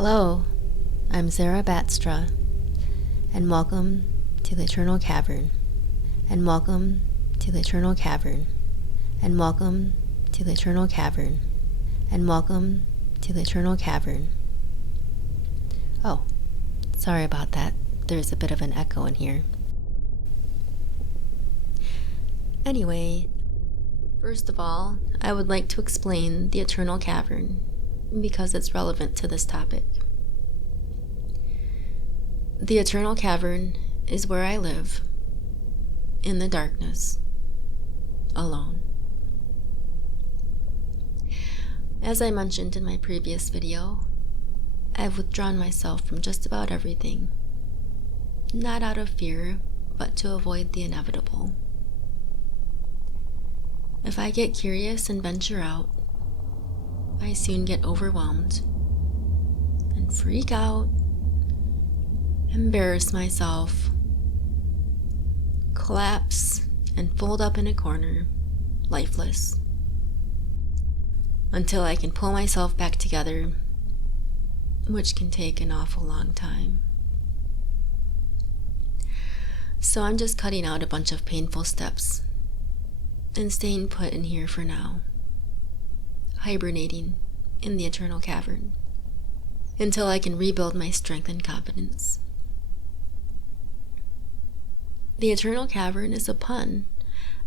Hello, I'm Zara Batstra, and welcome to the Eternal Cavern, and welcome to the Eternal Cavern, and welcome to the Eternal Cavern, and welcome to the Eternal Cavern. Oh, sorry about that. There's a bit of an echo in here. Anyway, first of all, I would like to explain the Eternal Cavern because it's relevant to this topic. The Eternal Cavern is where I live, in the darkness, alone. As I mentioned in my previous video, I've withdrawn myself from just about everything, not out of fear, but to avoid the inevitable. If I get curious and venture out, I soon get overwhelmed and freak out, embarrass myself, collapse, and fold up in a corner, lifeless, until I can pull myself back together, which can take an awful long time. So I'm just cutting out a bunch of painful steps and staying put in here for now, hibernating in the Eternal Cavern until I can rebuild my strength and confidence. The Eternal Cavern is a pun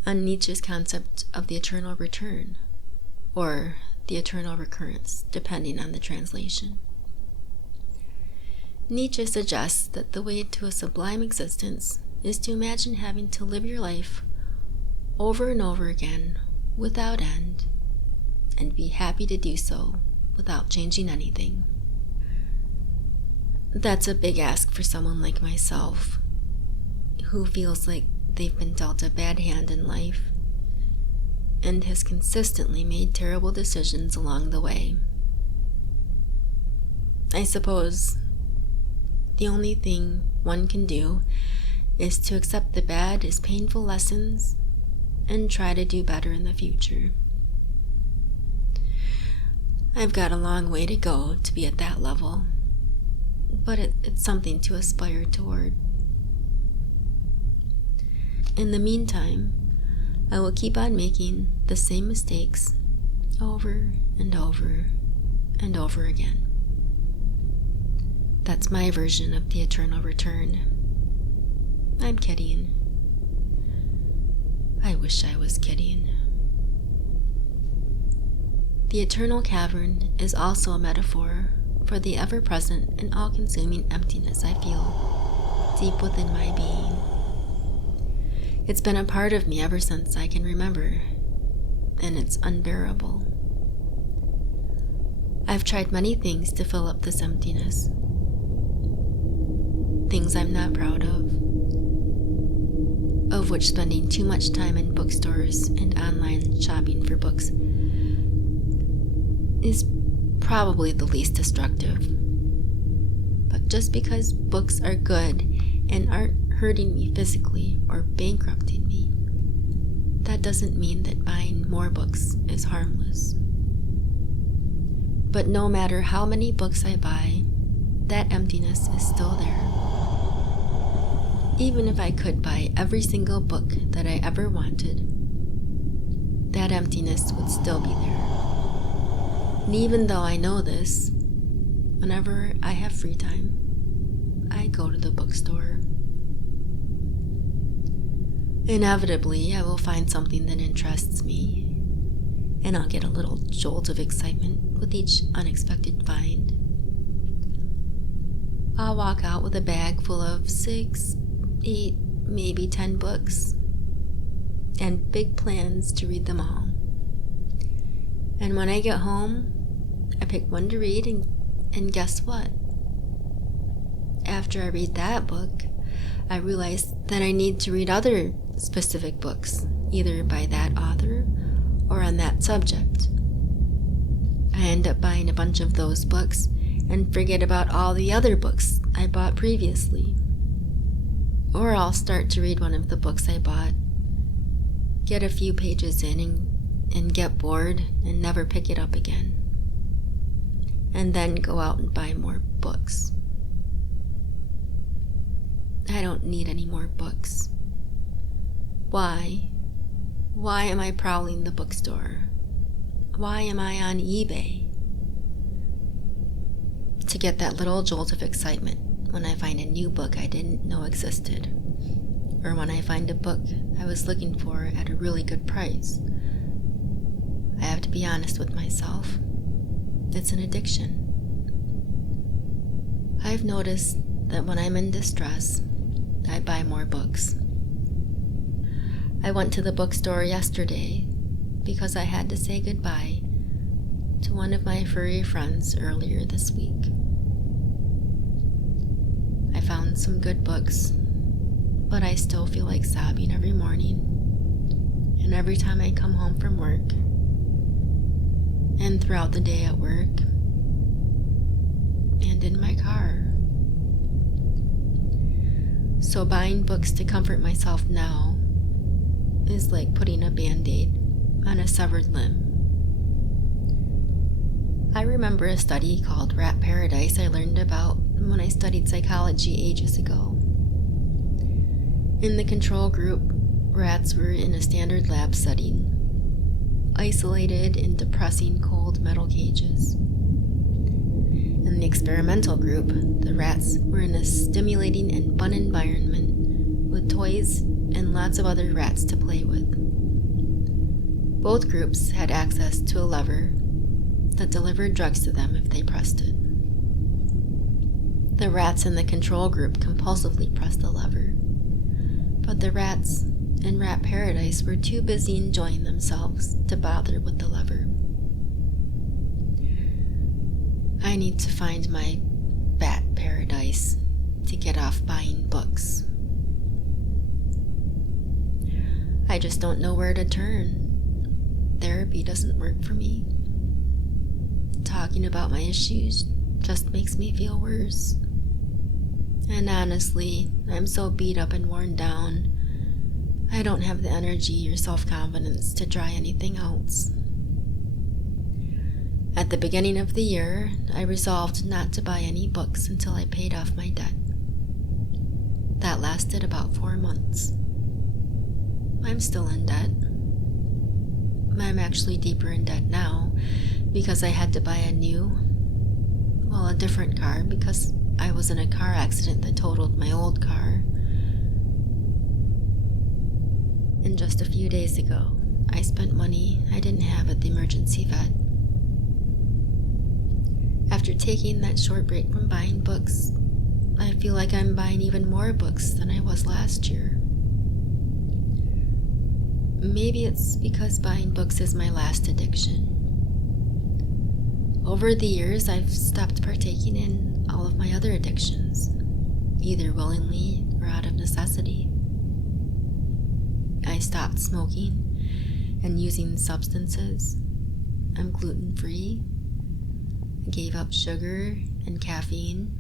on Nietzsche's concept of the eternal return, or the eternal recurrence, depending on the translation. Nietzsche suggests that the way to a sublime existence is to imagine having to live your life over and over again without end, and be happy to do so without changing anything. That's a big ask for someone like myself, who feels like they've been dealt a bad hand in life and has consistently made terrible decisions along the way. I suppose the only thing one can do is to accept the bad as painful lessons and try to do better in the future. I've got a long way to go to be at that level, but it's something to aspire toward. In the meantime, I will keep on making the same mistakes over and over and over again. That's my version of the eternal return. I'm kidding. I wish I was kidding. The Eternal Cavern is also a metaphor for the ever-present and all-consuming emptiness I feel deep within my being. It's been a part of me ever since I can remember, and it's unbearable. I've tried many things to fill up this emptiness. Things I'm not proud of which spending too much time in bookstores and online shopping for books is probably the least destructive. But just because books are good and aren't hurting me physically or bankrupting me, that doesn't mean that buying more books is harmless. But no matter how many books I buy, that emptiness is still there. Even if I could buy every single book that I ever wanted, that emptiness would still be there. And even though I know this, whenever I have free time, I go to the bookstore. Inevitably, I will find something that interests me, and I'll get a little jolt of excitement with each unexpected find. I'll walk out with a bag full of 6, 8, maybe 10 books, and big plans to read them all. And when I get home, I pick one to read, and guess what? After I read that book, I realize that I need to read other specific books, either by that author or on that subject. I end up buying a bunch of those books and forget about all the other books I bought previously. Or I'll start to read one of the books I bought, get a few pages in and get bored and never pick it up again. and then go out and buy more books. I don't need any more books. Why? Why am I prowling the bookstore? Why am I on eBay? To get that little jolt of excitement when I find a new book I didn't know existed, or when I find a book I was looking for at a really good price. I have to be honest with myself. It's an addiction. I've noticed that when I'm in distress, I buy more books. I went to the bookstore yesterday because I had to say goodbye to one of my furry friends earlier this week. I found some good books, but I still feel like sobbing every morning and every time I come home from work and throughout the day at work and in my car. So buying books to comfort myself now is like putting a Band-Aid on a severed limb. I remember a study called Rat Paradise I learned about when I studied psychology ages ago. In the control group, rats were in a standard lab setting, isolated in depressing cold metal cages. In the experimental group, the rats were in a stimulating and fun environment with toys and lots of other rats to play with. Both groups had access to a lever that delivered drugs to them if they pressed it. The rats in the control group compulsively pressed the lever, but the rats in Rat Paradise were too busy enjoying themselves to bother with the lever. I need to find my bat paradise to get off buying books. I just don't know where to turn. Therapy doesn't work for me. Talking about my issues just makes me feel worse. And honestly, I'm so beat up and worn down, I don't have the energy or self-confidence to try anything else. At the beginning of the year, I resolved not to buy any books until I paid off my debt. That lasted about 4 months. I'm still in debt. I'm actually deeper in debt now because I had to buy a different car because I was in a car accident that totaled my old car. And just a few days ago, I spent money I didn't have at the emergency vet. After taking that short break from buying books, I feel like I'm buying even more books than I was last year. Maybe it's because buying books is my last addiction. Over the years, I've stopped partaking in all of my other addictions, either willingly or out of necessity. I stopped smoking and using substances. I'm gluten-free. I gave up sugar and caffeine.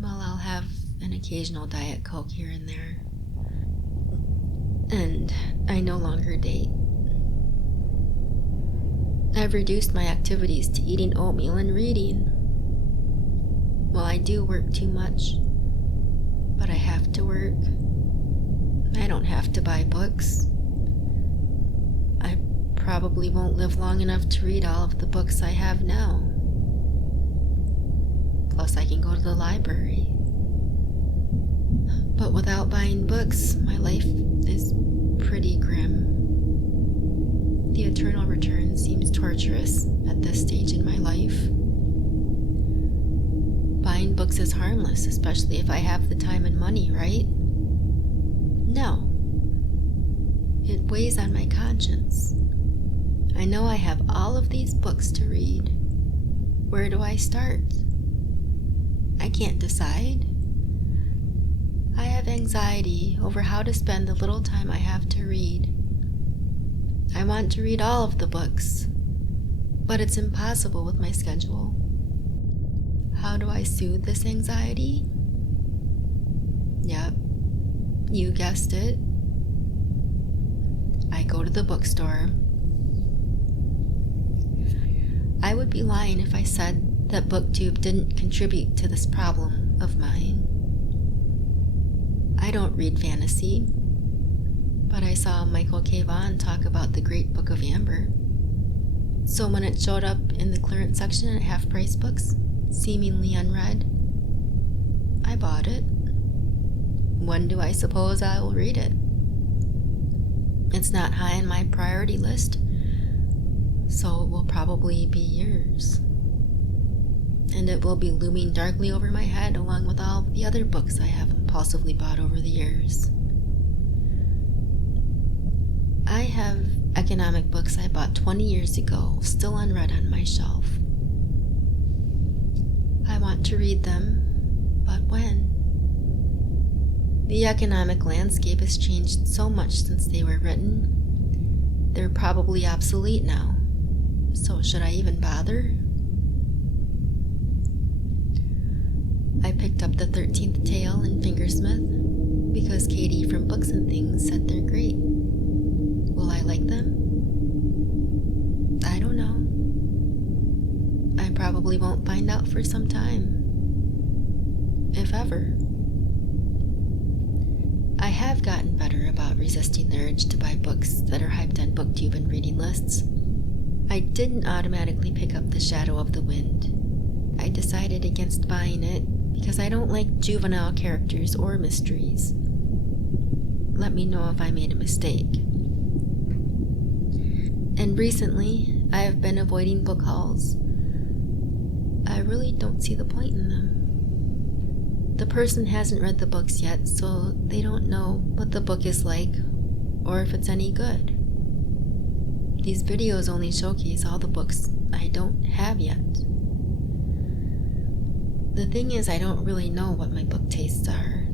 Well, I'll have an occasional Diet Coke here and there. And I no longer date. I've reduced my activities to eating oatmeal and reading. Well, I do work too much, but I have to work. I don't have to buy books. I probably won't live long enough to read all of the books I have now. Plus, I can go to the library. But without buying books, my life is pretty grim. The eternal return seems torturous at this stage in my life. Buying books is harmless, especially if I have the time and money, right? No. It weighs on my conscience. I know I have all of these books to read. Where do I start? I can't decide. I have anxiety over how to spend the little time I have to read. I want to read all of the books, but it's impossible with my schedule. How do I soothe this anxiety? Yep, you guessed it. I go to the bookstore. I would be lying if I said that BookTube didn't contribute to this problem of mine. I don't read fantasy, but I saw Michael K. Vaughan talk about the Great Book of Amber. So when it showed up in the clearance section at Half Price Books, seemingly unread, I bought it. When do I suppose I will read it? It's not high on my priority list, so it will probably be years. And it will be looming darkly over my head along with all the other books I have impulsively bought over the years. I have economic books I bought 20 years ago still unread on my shelf. I want to read them, but when? The economic landscape has changed so much since they were written. They're probably obsolete now. So should I even bother? I picked up the 13th Tale and Fingersmith because Katie from Books and Things said they're great. Will I like them? I don't know. I probably won't find out for some time. If ever. I have gotten better about resisting the urge to buy books that are hyped on BookTube and reading lists. I didn't automatically pick up The Shadow of the Wind. I decided against buying it because I don't like juvenile characters or mysteries. Let me know if I made a mistake. And recently, I have been avoiding book hauls. I really don't see the point in them. The person hasn't read the books yet, so they don't know what the book is like or if it's any good. These videos only showcase all the books I don't have yet. The thing is, I don't really know what my book tastes are.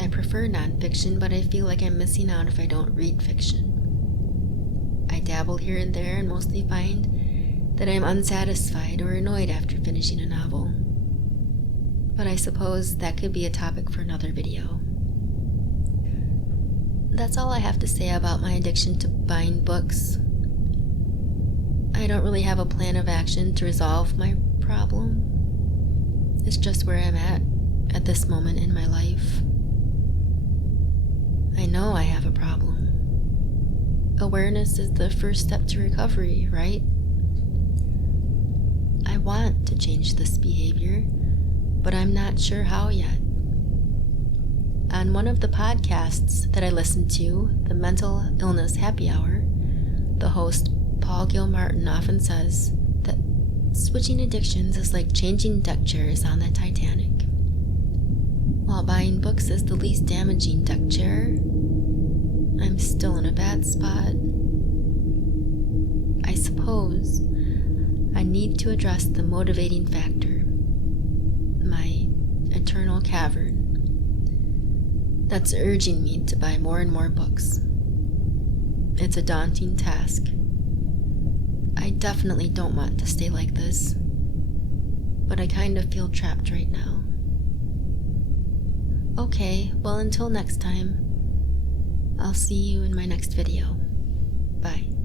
I prefer nonfiction, but I feel like I'm missing out if I don't read fiction. I dabble here and there and mostly find that I'm unsatisfied or annoyed after finishing a novel. But I suppose that could be a topic for another video. That's all I have to say about my addiction to buying books. I don't really have a plan of action to resolve my problem. It's just where I'm at this moment in my life. I know I have a problem. Awareness is the first step to recovery, right? I want to change this behavior, but I'm not sure how yet. On one of the podcasts that I listened to, the Mental Illness Happy Hour, the host Paul Gilmartin often says that switching addictions is like changing deck chairs on the Titanic. While buying books is the least damaging deck chair, I'm still in a bad spot. I suppose I need to address the motivating factor, my eternal cavern, that's urging me to buy more and more books. It's a daunting task. I definitely don't want to stay like this, but I kind of feel trapped right now. Okay, well, until next time, I'll see you in my next video. Bye.